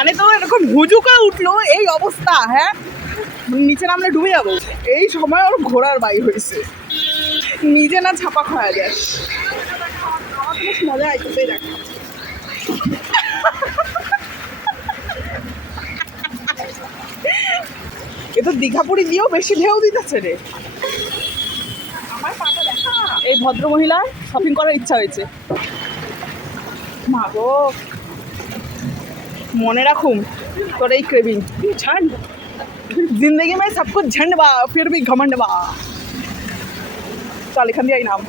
মানে তো এরকম হুজুকা উঠলো, এই অবস্থা। হ্যাঁ, নিচে নামলে ডুবে যাবো। এই সময় ওর ঘোড়ার বাই হয়েছে, নিজে না ছাপা খাওয়া যায়। আমার বেশ মজা আইতেছে দেখ। এ তো দীঘাপুরি দিয়েও বেশি ঢেউ দিতেছে রে। আমার পাটা দেখা। এই ভদ্রমহিলার শপিং করার ইচ্ছা হয়েছে। মা গো, মনে রাখুন তোর এই ক্রেভিং। ছাড়, জিন্দগি में सब कुछ झंड बा फिर भी घमंड बा। চল এখান দিয়ে নাম।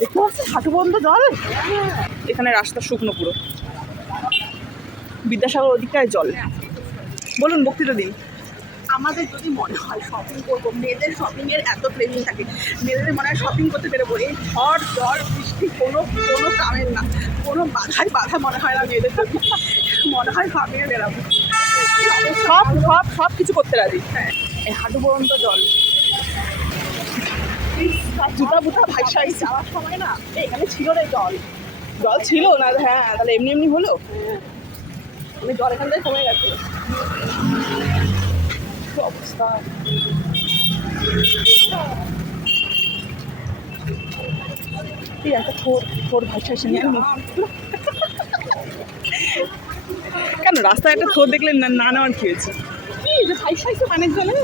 দেখতে পাচ্ছিস হাঁটু পর্যন্ত জল। এখানে রাস্তা শুকনো পুরো, বিদ্যাসাগর ওদিকটায় জল। বলুন, বক্তৃতা দিন। আমাদের যদি মনে হয় শপিং করবো, মেয়েদের শপিংয়ের এত প্রেমিং থাকে, মেয়েদের মনে হয় শপিং করতে বেরোবো, এই ঝড় জল বৃষ্টি কোনো কোনো কামের না, কোনো বাধাই বাধা মনে হয় না মেয়েদের জন্য। মনে হয় শপিংয়ে বেরোবো, সব সব সব কিছু করতে রাজি। হ্যাঁ, এই হাঁটু পর্যন্ত জল, জুতা বুতা ভাইসাই যাওয়ার সময় না এখানে ছিল রে জল। জল ছিল না, হ্যাঁ তাহলে এমনি এমনি হলো। মানে জল এখান থেকে কমে গেছে। অবস্থা একটা থোর ভাষা এসে নিয়ে কেন রাস্তায় একটা থোর দেখলে না নেওয়ার কি হয়েছে? কি যে ভাইসাইছে পানির জলে।